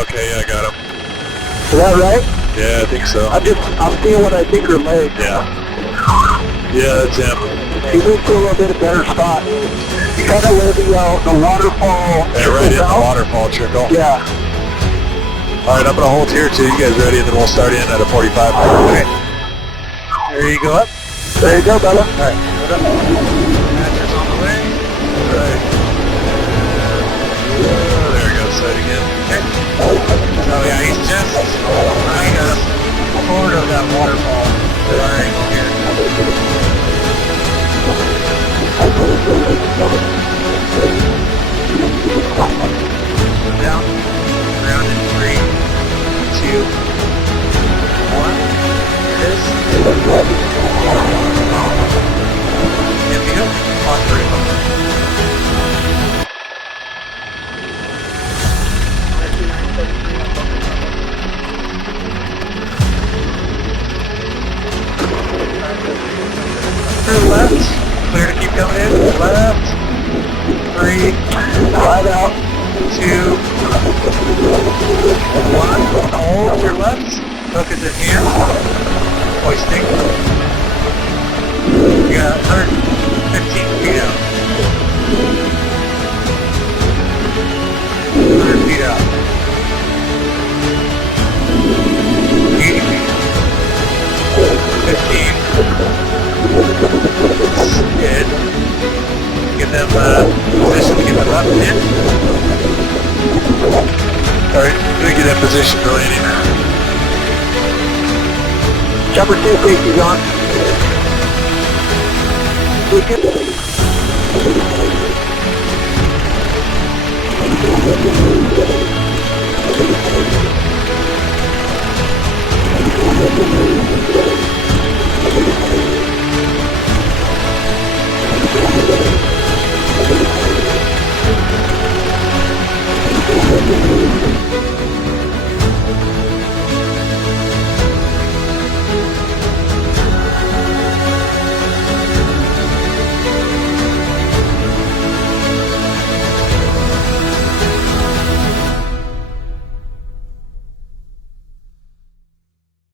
Okay, yeah, I got him. Is that right? Yeah, I think so. I'm seeing what I think are legs. Yeah. Yeah, that's him. He moved to a little bit better spot. Kind of where the waterfall. Yeah, right in the waterfall trickle. Yeah. All right, I'm gonna hold here too. You guys ready? And then we'll start in at a 45. Okay. There you go up. There you go, Bella. All right. Put up. Matcher's on the way. All right. There we go. Sight again. Okay. So yeah, he's just right forward of that waterfall. Our angle here. Down. Ground in 3, 2, 1. Here it is. And we go. On 3. Left. Clear to keep coming in. Left. 3. Wide out. 2. 1. Hold your left. Hook is in here. Hoisting. You got 115 feet out. 100 feet out. 80 feet. 15. Good. Give them position to get the left in. Alright, we get in position for landing. Chopper 2 safety's on. We good.